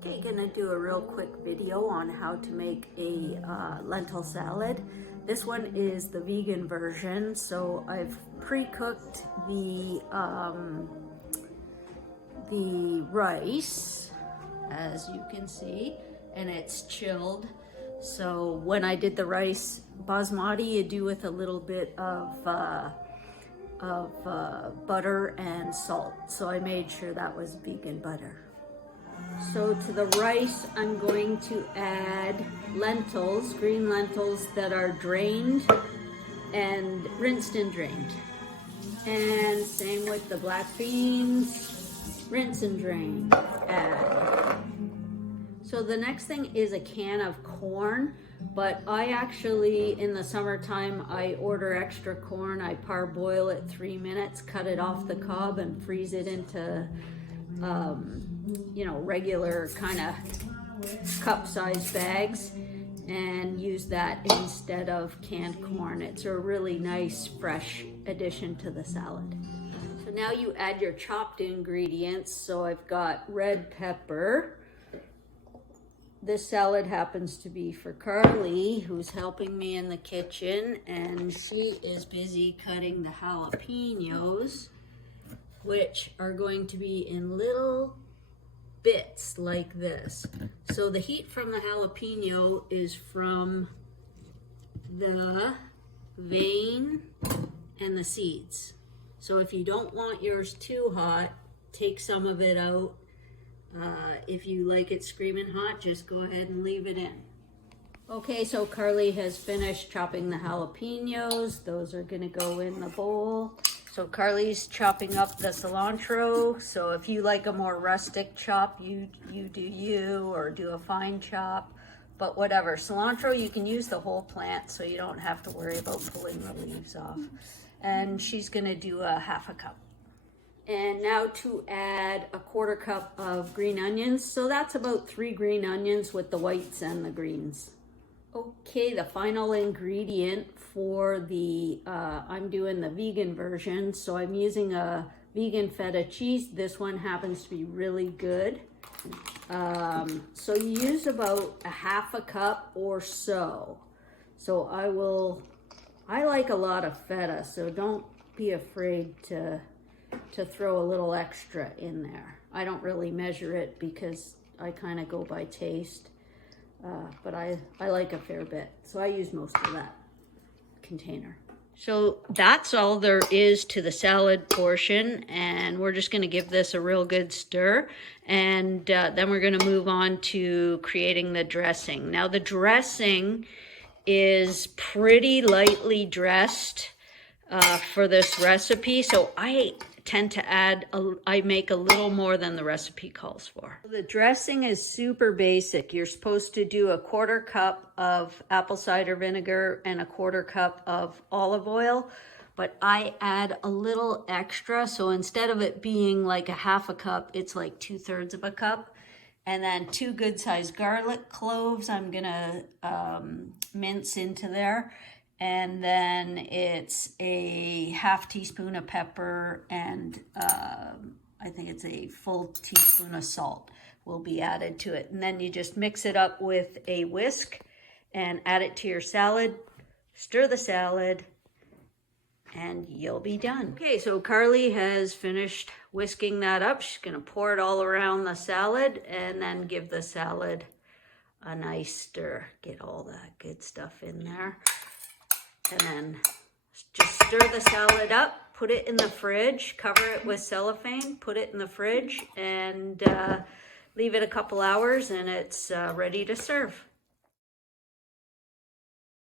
Okay, gonna do a real quick video on how to make a lentil salad. This one is the vegan version, so I've pre-cooked the rice, as you can see, and it's chilled. So when I did the rice, Basmati, you do with a little bit of butter and salt. So I made sure that was vegan butter. So to the rice, I'm going to add lentils, green lentils that are drained and rinsed and drained. And same with the black beans, rinse and drain, add. So the next thing is a can of corn, but I actually, in the summertime, I order extra corn. I parboil it 3 minutes, cut it off the cob and freeze it into regular kind of cup-sized bags and use that instead of canned corn. It's a really nice, fresh addition to the salad. So now you add your chopped ingredients. So I've got red pepper. This salad happens to be for Carly, who's helping me in the kitchen, and she is busy cutting the jalapeños, which are going to be in little bits like this. So the heat from the jalapeno is from the vein and the seeds. So if you don't want yours too hot, take some of it out. If you like it screaming hot, just go ahead and leave it in. Okay, so Carly has finished chopping the jalapenos. Those are gonna go in the bowl. So Carly's chopping up the cilantro. So if you like a more rustic chop, you do you, or do a fine chop, but whatever. Cilantro, you can use the whole plant, so you don't have to worry about pulling the leaves off. And she's gonna do a half a cup. And now to add a 1/4 cup of green onions. So that's about 3 green onions with the whites and the greens. Okay, the final ingredient for the, I'm doing the vegan version, so I'm using a vegan feta cheese. This one happens to be really good. So you use about a half a cup or so. So I like a lot of feta, so don't be afraid to throw a little extra in there. I don't really measure it because I kind of go by taste. But I like a fair bit, so I use most of that container. So that's all there is to the salad portion, and we're just going to give this a real good stir, and then we're going to move on to creating the dressing. Now the dressing is pretty lightly dressed for this recipe, so I tend to add, I make a little more than the recipe calls for. The dressing is super basic. You're supposed to do a 1/4 cup of apple cider vinegar and a 1/4 cup of olive oil, but I add a little extra. So instead of it being like a half a cup, it's like 2/3 of a cup. And then 2 good sized garlic cloves I'm gonna mince into there. And then it's a half teaspoon of pepper and I think it's a full teaspoon of salt will be added to it. And then you just mix it up with a whisk and add it to your salad, stir the salad, and you'll be done. Okay, so Carly has finished whisking that up. She's gonna pour it all around the salad and then give the salad a nice stir. Get all that good stuff in there. And then just stir the salad up, put it in the fridge, cover it with cellophane, put it in the fridge, and leave it a couple hours, and it's ready to serve.